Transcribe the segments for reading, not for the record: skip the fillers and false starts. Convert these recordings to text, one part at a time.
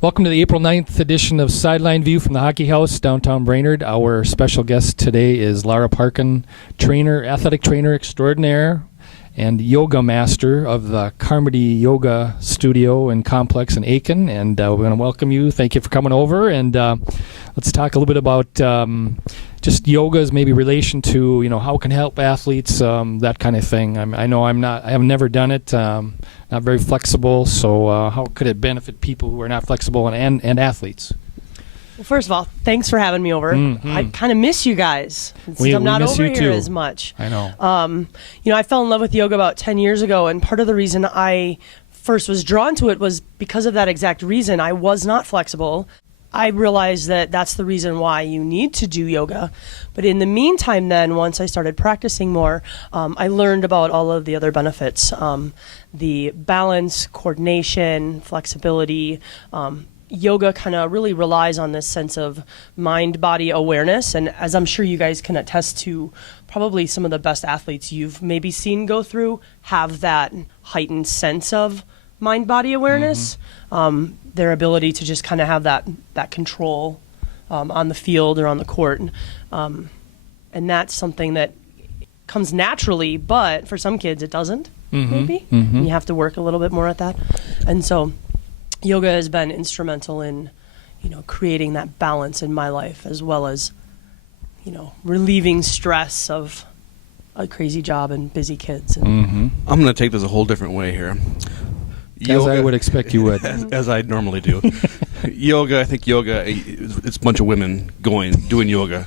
Welcome to the April 9th edition of Sideline View from the Hockey House, downtown Brainerd. Our special guest today is Lara Parkin, athletic trainer extraordinaire, and yoga master of the Karmady Yoga Studio and Complex in Aitkin. And we're going to welcome you. Thank you for coming over. And let's talk a little bit about just yoga's maybe relation to, how it can help athletes, that kind of thing. I have never done it. Not very flexible. So how could it benefit people who are not flexible and athletes? Well, first of all, thanks for having me over. Mm-hmm. I kind of miss you guys. I'm not over here too. as much. I know. I fell in love with yoga about 10 years ago, and part of the reason I first was drawn to it was because of that exact reason. I was not flexible. I realized that that's the reason why you need to do yoga. But in the meantime, then, once I started practicing more, I learned about all of the other benefits. The balance, coordination, flexibility. Yoga kind of really relies on this sense of mind-body awareness. And as I'm sure you guys can attest to, probably some of the best athletes you've maybe seen go through have that heightened sense of mind-body awareness. Mm-hmm. Their ability to just kind of have that control on the field or on the court. And that's something that comes naturally, but for some kids it doesn't, maybe. Mm-hmm. You have to work a little bit more at that. And so yoga has been instrumental in, creating that balance in my life, as well as, relieving stress of a crazy job and busy kids. And I'm going to take this a whole different way here. Yoga, as I would expect you would. as I normally do. I think yoga, it's a bunch of women doing yoga.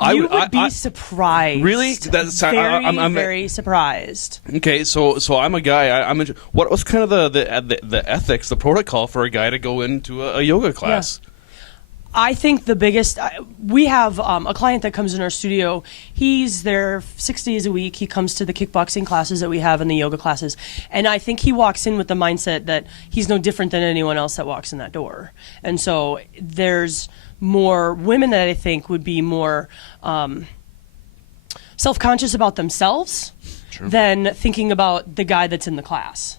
You would be surprised. Really? I'm very surprised. Okay, so I'm a guy. What was kind of the ethics, the protocol for a guy to go into a yoga class? Yeah. I think the biggest, we have a client that comes in our studio. He's there 6 days a week. He comes to the kickboxing classes that we have and the yoga classes. And I think he walks in with the mindset that he's no different than anyone else that walks in that door. And so there's more women that I think would be more self-conscious about themselves than thinking about the guy that's in the class.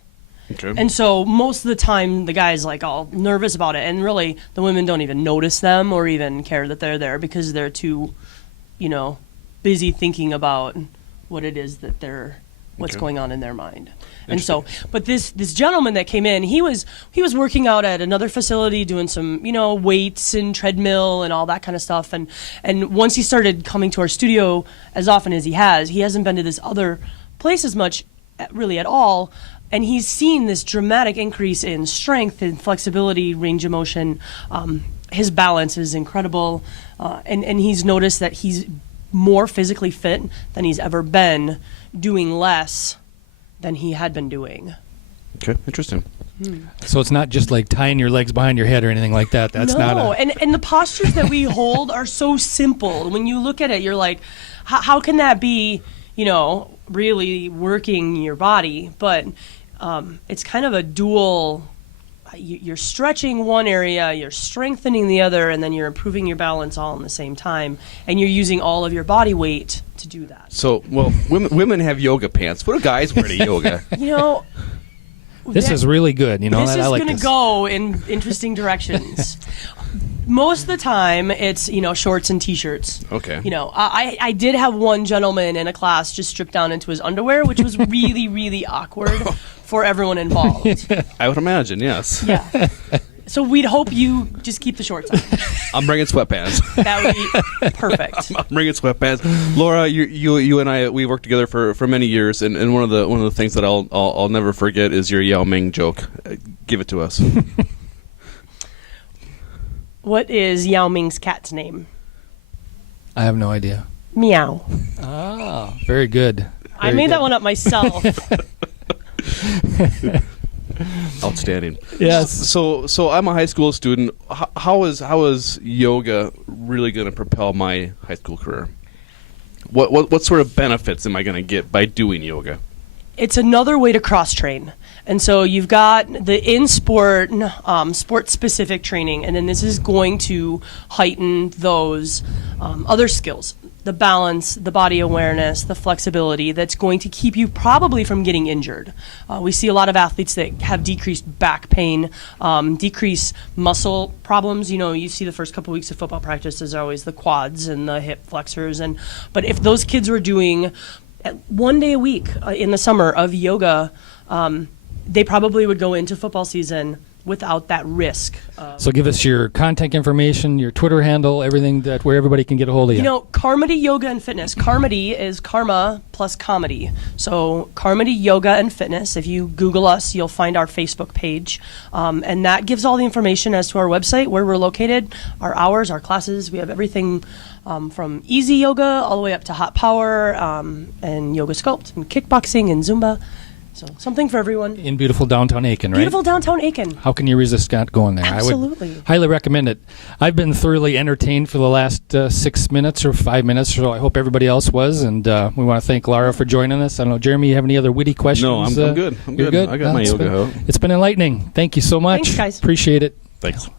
Okay. And so most of the time the guy's like all nervous about it, and really the women don't even notice them or even care that they're there because they're too, busy thinking about what it is that what's going on in their mind. And so, but this gentleman that came in, he was working out at another facility doing some, weights and treadmill and all that kind of stuff. And once he started coming to our studio as often as he hasn't been to this other place as much really at all. And he's seen this dramatic increase in strength and flexibility, range of motion. His balance is incredible. And he's noticed that he's more physically fit than he's ever been, doing less than he had been doing. Okay, interesting. So it's not just like tying your legs behind your head or anything like that. That's not and the postures that we hold are so simple. When you look at it, you're like, how can that be, really working your body? But it's kind of a dual, you're stretching one area, you're strengthening the other, and then you're improving your balance all in the same time, and you're using all of your body weight to do that. So, women have yoga pants. What do guys wear to yoga? This is really good. This is going to go in interesting directions. Most of the time, it's, shorts and T-shirts. Okay. I did have one gentleman in a class just strip down into his underwear, which was really, really awkward for everyone involved. I would imagine, yes. Yeah. So we'd hope you just keep the shorts on. I'm bringing sweatpants. That would be perfect. I'm bringing sweatpants. Laura, you and I, we worked together for many years, and one of the things that I'll never forget is your Yao Ming joke. Give it to us. What is Yao Ming's cat's name? I have no idea. Meow. Ah, very good. I made that one up myself. Outstanding. Yes. So I'm a high school student. How is yoga really going to propel my high school career? What sort of benefits am I going to get by doing yoga? It's another way to cross-train. And so you've got the in-sport, sport-specific training, and then this is going to heighten those other skills. the balance, the body awareness, the flexibility that's going to keep you probably from getting injured. We see a lot of athletes that have decreased back pain, decreased muscle problems. You see the first couple weeks of football practice is always the quads and the hip flexors. But if those kids were doing 1 day a week in the summer of yoga, they probably would go into football season without that risk. So give us your contact information, your Twitter handle, everything where everybody can get a hold of you. Karmady Yoga and Fitness. Karmady is karma plus comedy. So Karmady Yoga and Fitness. If you Google us, you'll find our Facebook page. And that gives all the information as to our website, where we're located, our hours, our classes. We have everything from easy yoga all the way up to hot power and yoga sculpt and kickboxing and Zumba. So something for everyone. In beautiful downtown Aitkin, right? Beautiful downtown Aitkin. How can you resist not going there? Absolutely. I would highly recommend it. I've been thoroughly entertained for the last 6 minutes or 5 minutes, so I hope everybody else was. And we want to thank Lara for joining us. I don't know, Jeremy, you have any other witty questions? No, I'm good. You're good? I got my yoga out. It's been enlightening. Thank you so much. Thanks, guys. Appreciate it. Thanks.